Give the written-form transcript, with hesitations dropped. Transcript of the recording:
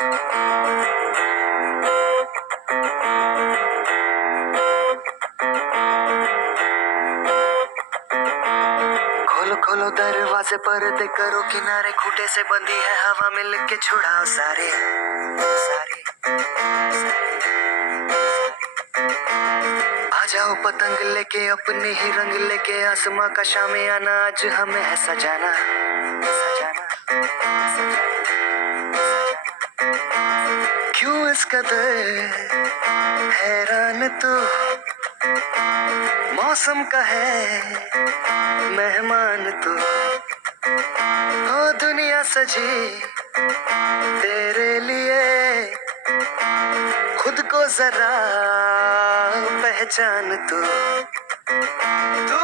खोलो खोलो दरवाजे, पर्दे करो किनारे, खूंटे से बंधी है हवा, मिल के छुड़ाओ सारे सारे। आ जाओ पतंग लेके, अपने ही रंग लेके, आसमां का शामियाना आज हमें है सजाना सजाना सजाना। क्यों इस कदर हैरान तू, मौसम का है मेहमान तू, हो दुनिया सजी तेरे लिए, खुद को जरा पहचान तू। तू